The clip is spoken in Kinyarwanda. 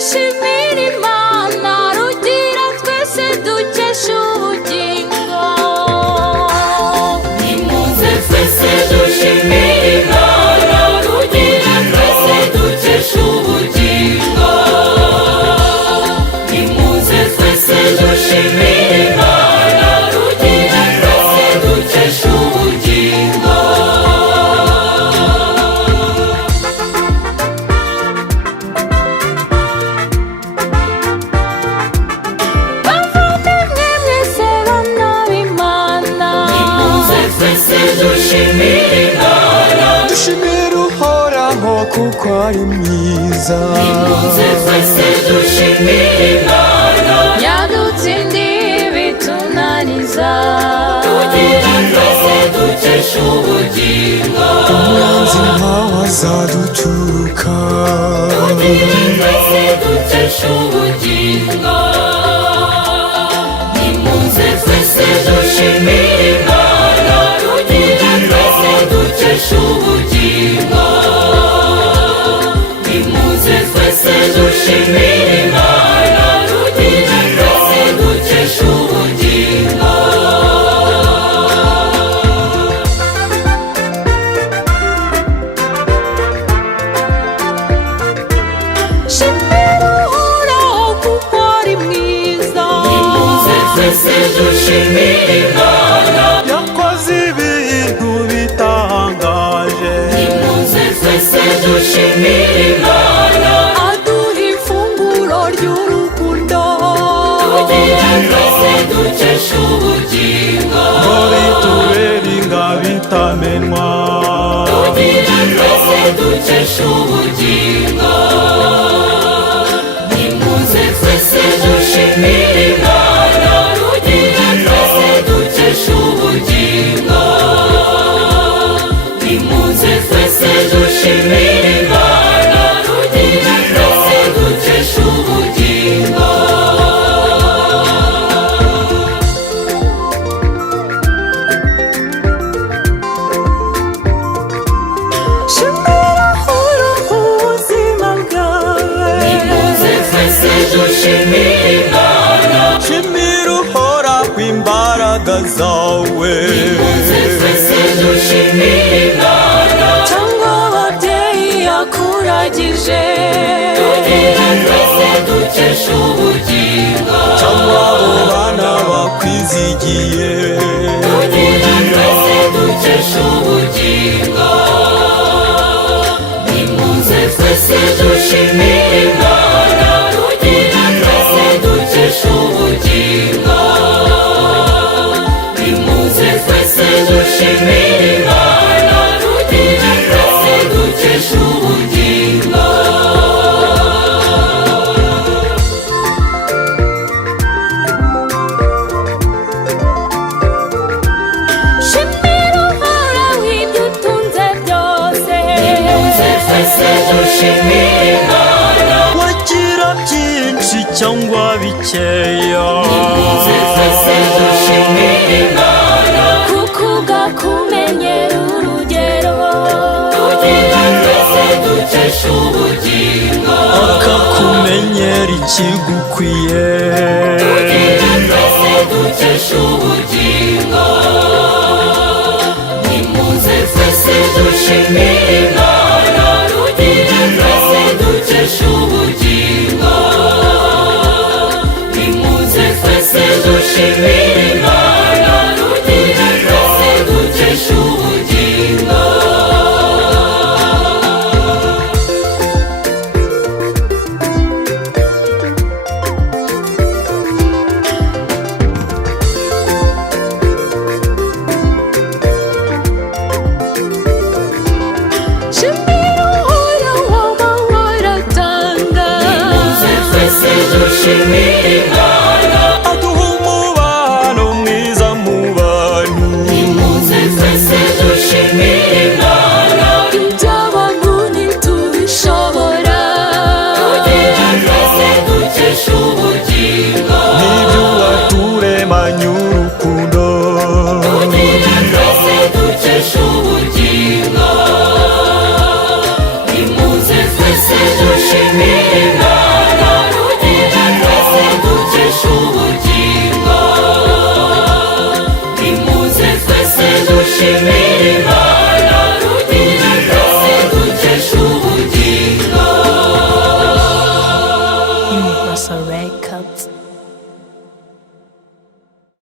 dushimira Imana rugira twese dukesha ubugingo. Nimuze twese dushimira Imana rugira twese dukesha ubugingo. Nimuze twese dushimira Imana rugira twese dukesha ubugingo. Dushimira Uhoraho kuko ari mwiza. Nimuze twese dushimira Imana yadutsindiye ibitunaniza. Rugira twese dukesha ubugingo. Umwanzi ntawe azaduturuka. Rugira twese dukesha ubugingo. Nimuze twese dushimira Imana rugira twese dukesha ubugingo. Nimuze twese dushimira Imana rugira twese dukesha ubugingo. Shimira Uhoraho kuko ari mwiza. Nimuze twese dushimira Imana Yakoze ibintu bitangaje. Nimuze twese dushimira Imana aduha ifunguro ry'urukundo. Rugira twese dukesha ubugingo. Muri turere ingabo itamenwa. Rugira twese dukesha ubugingo. Nimuze twese dushimira Imana rugira twese dukesha ubugingo. Nimuze twese dushimira Imana rugira twese dukesha ubugingo. Shimira Uhoraho ubuzima bwawe. Nimuze twese dushimira Imana. Shimira Uhoraho imbaraga zawe. Nimuze twese dushimira Imana cyangwa ababyeyi yakuragije. Rugira twese dukesha ubugingo. Cyangwa abo bana bakwizigiye. Rugira twese dukesha ubugingo. Nimuze twese dushimira Imana rugira twese dukesha ubugingo. Nimuze twese dushimira Imana rugira twese dukesha ubugingo. Shimira Uhoraho ibyo utunze byose. Nimuze twese dushimira Imana Wagira byinshi cyangwa bikeya. Nimuze twese dushimira Imana kuko ugakumenyera urugero. Rugira twese dukesha ubugingo. Akakumenyera ikigukwiye. Rugira twese dukesha ubugingo. Nimuze twese dushimira Imana rugira twese dukesha ubugingo. Nimuze twese dushimira Imana rugira twese dukesha ubugingo. Shimira Uhoraho amahoro atanga. Nimuze twese dushimira Imana